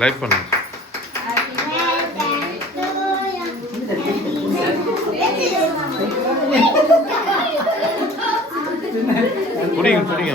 Like பண்ணுங்க. புடிங்க புடிங்க.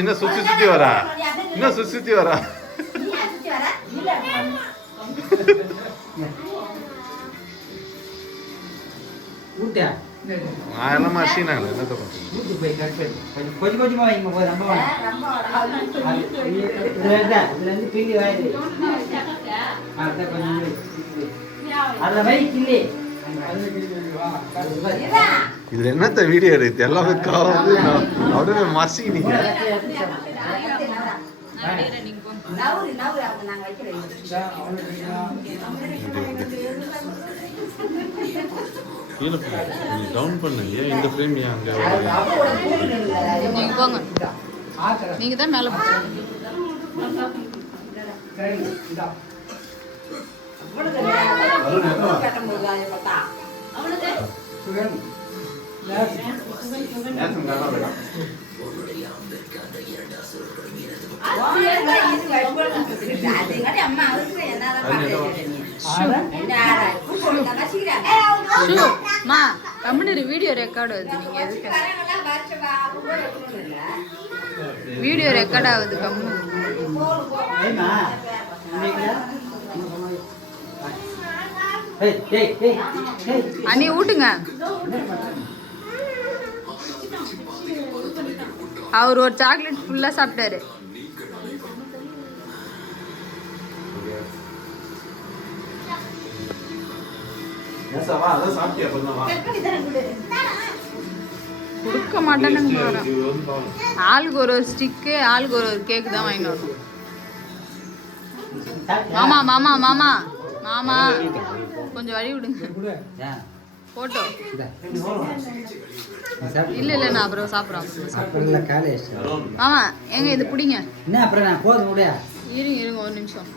இன்னும் சுத்தி சுத்தி வரா, இன்னும் சுத்தி சுத்தி வரா. அதெல்லாம் மசினாங்க என்னத்த கொஞ்சம் கொஞ்சமா வைங்க போய் ரொம்ப இதுல என்னத்த வீடியோ எடுத்து எல்லாமே காவது அப்படியே மசிக்கினீங்க. டவுன் பண்ணுங்க. ஏன் இந்த ஃப்ரேம் அங்க நீங்க போங்க, நீங்க தான் மேல போங்க. வீடியோ ரெக்கார்ட் ஆகுது, நீங்க எதுக்கு வீடியோ ரெக்கார்ட் ஆகுது? கம்மு அண்ணி ஊட்டுங்க. அவர் ஒரு சாக்லேட் ஃபுல்லா சாப்பிட்டாரு. கொடுக்க மாட்டேன்னு ஆளுக்கு ஒரு ஸ்டிக்கு, ஆளுக்கு ஒரு கேக்கு தான் வாங்கிட்டு வரணும். மாமா மாமா மாமா மாமா கொஞ்சம் வழி விடுங்க. போட்டோ இல்ல இல்ல நான் அப்புறம் சாப்பிடுறோம். மாமா எங்க இது பிடிங்க. என்ன அப்புறம் நான் போதும் விட இருங்க இருங்க ஒரு நிமிஷம்.